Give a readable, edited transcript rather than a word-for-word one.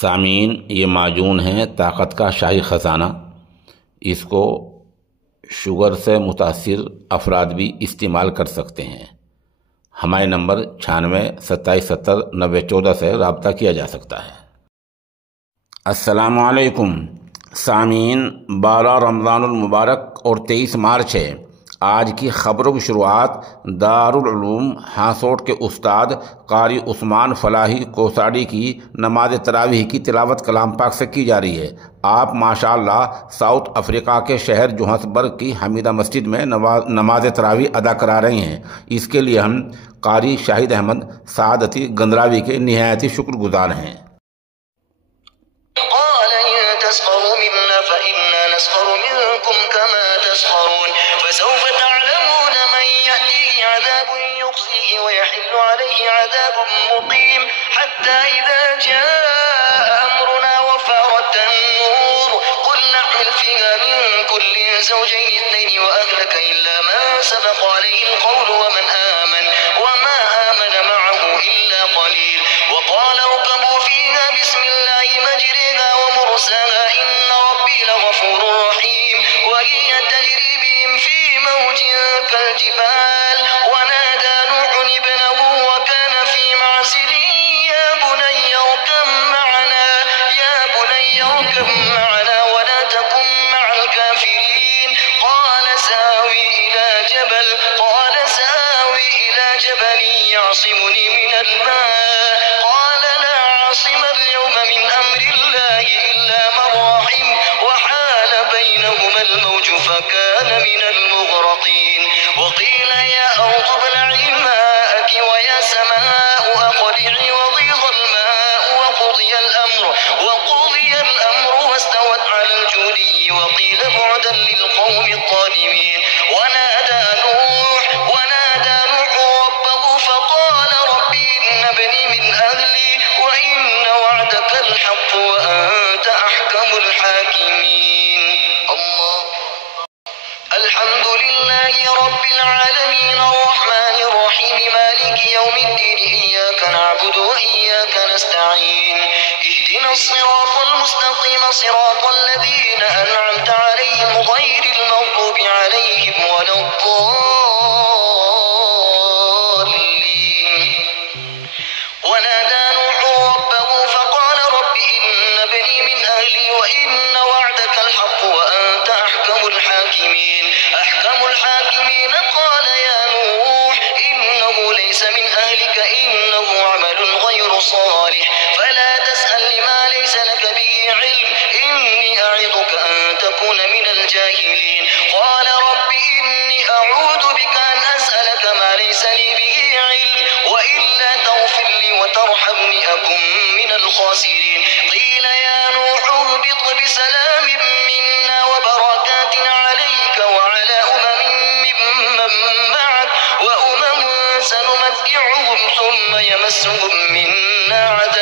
سامعین، یہ معجون ہے طاقت کا شاہی خزانہ۔ اس کو شوگر سے متاثر افراد بھی استعمال کر سکتے ہیں۔ ہمارے نمبر 96 2770 9014 سے رابطہ کیا جا سکتا ہے۔ السلام علیکم سامعین، 12 رمضان المبارک اور 23 مارچ ہے۔ آج کی خبروں کی شروعات دارالعلوم ہاسوٹ کے استاد قاری عثمان فلاحی کوساڈی کی نماز تراویح کی تلاوت کلام پاک سے کی جا رہی ہے۔ آپ ماشاءاللہ ساؤتھ افریقہ کے شہر جوہانسبرگ کی حمیدہ مسجد میں نماز تراویح ادا کرا رہے ہیں۔ اس کے لیے ہم قاری شاہد احمد سعادتی گندراوی کے نہایت شکر گزار ہیں۔ تسخروا منا فإنا نسخر منكم كما تسخرون فسوف تعلمون من يأتيه عذاب يخزيه ويحل عليه عذاب مقيم حتى إذا جاء أمرنا وفارت النور قل نحمل فيها من كل زوجين اثنين وأهلك إلا من سبق عليه القول ومن آمن وما آمن معه إلا قليل وقال اركبوا فيها بسم الله مجرها ومرساها إن ربي لغفور رحيم وهي تجري بهم في موج كالجبال ونادى نوح ابنه وكان في معزل يا بني اركب معنا ولا تكن مع الكافرين قال ساوي إلى جبل يعصمني من الماء قال لا عاصم اليوم من أمر الله إلا من رحم وحال بينهما الموج فكان من المغرقين وقيل يا أرض ابلعي ماءك ويا سماء أقلعي وغيض الماء وقضي الأمر واستوت على الجودي وقيل بعدا للقوم الظالمين ونادى نوح ربه فقال رب إن ابني من أهلي وإن وعدك الحق وأنت أحكم الحاكمين الله الحمد لله رب العالمين الرحمن الرحيم مالك يوم الدين إياك نعبد وإياك نستعين اهدنا الصراط المستقيم صراط الذين أنعمت عليهم غير المغضوب عليهم ولا الضالين ونادى نوح ربه فقال رب إن ابني من أهلي وإن وعدك الحق وأنت أحكم الحاكمين قال يا نوح إنه ليس من أهلك إنه عمل غير صالح فلا تسأل لما ليس لك به علم إني أعظك أن تكون من الجاهلين قال رب إني أعوذ بك أن أسألك ما ليس لي به علم وإلا تغفر لي وترحمني أكن من الخاسرين قيل يا نوح اهبط بسلام منا وبركات عليك وعلى ممن معك وأمم سنمتعهم ثم يمسهم منا عذاب